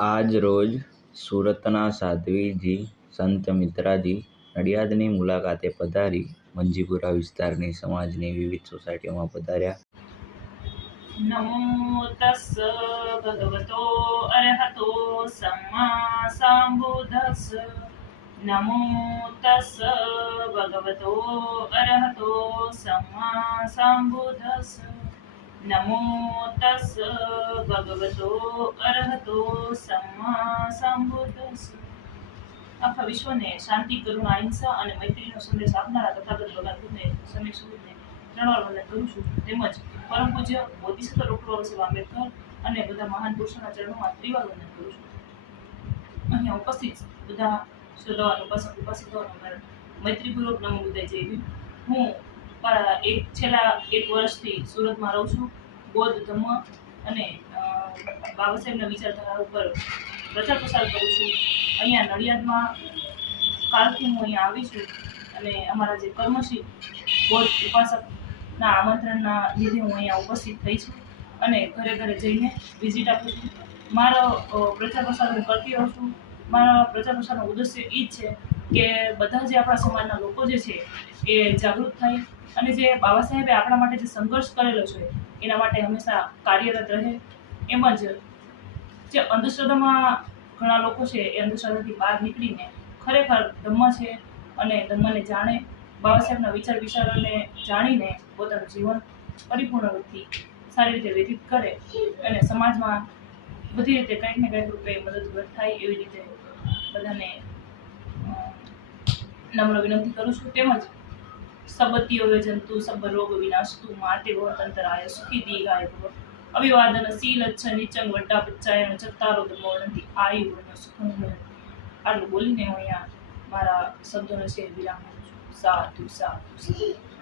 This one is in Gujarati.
આજ રોજ સુરતના સાધ્વીજી, સંત મિત્રાજી નડિયાદની મુલાકાતે પધારી મંજીપુરા વિસ્તારની સમાજની વિવિધ સોસાયટીઓમાં પધાર્યા. નમો તસ્સ ભગવતો અરહતો સમ્મા સાંબુધસ નમો તસ્સ ભગવતો અરહતો સમ્મા સાંબુદ્ધસ્સ નમો તસ ભગવતો અરહતો સમ્મા સંબુદ્ધસ આખા વિશ્વને શાંતિ કરુણા અહિંસા અને મૈત્રીનો સંદેશ આપનારા તથાગત ભગવાન બુદ્ધને સમીર સુબુદ્ધને ત્રણવાર વંદન કરું છું તેમજ પરમ પૂજ્ય બોધિસત્વ ડૉક્ટર બાબાસાહેબ આંબેડકર અને બધા મહાન પુરુષોના ચરણોમાં ત્રિવાર વંદન કરું છું. અહીંયા ઉપસ્થિત બધા શ્રોતાઓનો ઉપાસક, ઉપાસિકાઓનો મૈત્રીપૂર્વક નમો બુદ્ધાય જય હું પા- એક છેલ્લા એક વર્ષથી સુરતમાં રહું છું, બૌદ્ધ ધર્મ અને બાબા સાહેબના વિચારધારા ઉપર પ્રચાર પ્રસાર કરું છું. અહીંયા નડિયાદમાં કાલથી હું અહીંયા આવી છું અને અમારા જે કર્મશીલ બૌદ્ધ ઉપાસકના આમંત્રણના લીધે હું અહીંયા ઉપસ્થિત થઈ છું અને ઘરે ઘરે જઈને વિઝિટ આપું છું. મારો પ્રચાર પ્રસાર હું કરતી રહું છું. મારા પ્રચાર પ્રસારનો ઉદ્દેશ્ય એ જ છે કે બધા જે આપણા સમાજના લોકો જે છે એ જાગૃત થાય અને જે બાબા સાહેબે આપણા માટે જે સંઘર્ષ કરેલો છે, એના માટે હંમેશા કાર્યરત રહે. એમ જ જે અંધશ્રદ્ધામાં ઘણા લોકો છે, એ અંધશ્રદ્ધાથી બહાર નીકળીને ખરેખર ધમ્મ છે અને ધમ્મને જાણે. બાબા સાહેબના વિચાર વિચારોને જાણીને પોતાનું જીવન પરિપૂર્ણ રૂપથી સારી રીતે વ્યતીત કરે અને સમાજમાં બધી રીતે કંઈક ને કંઈક રૂપે મદદરૂપ થાય એવી રીતે બધાને નમ્ર વિનંતી કરું છું તેમજ સબત્યો જંતુ સબ રોગ વિનાશતુ માતે તંતરાય સુખી દીર્ઘાય ભવ અભિવાદન શીલ અચ્છ નીચંગ વડ્ડા પિચ્ચાયણ ચત્તારો ધર્મોનંતી આયુ અને સુખનું આટલું બોલીને હું અહીંયા મારા શબ્દોને છે વિરામ છું. સાધુ સાધુ સાધુ.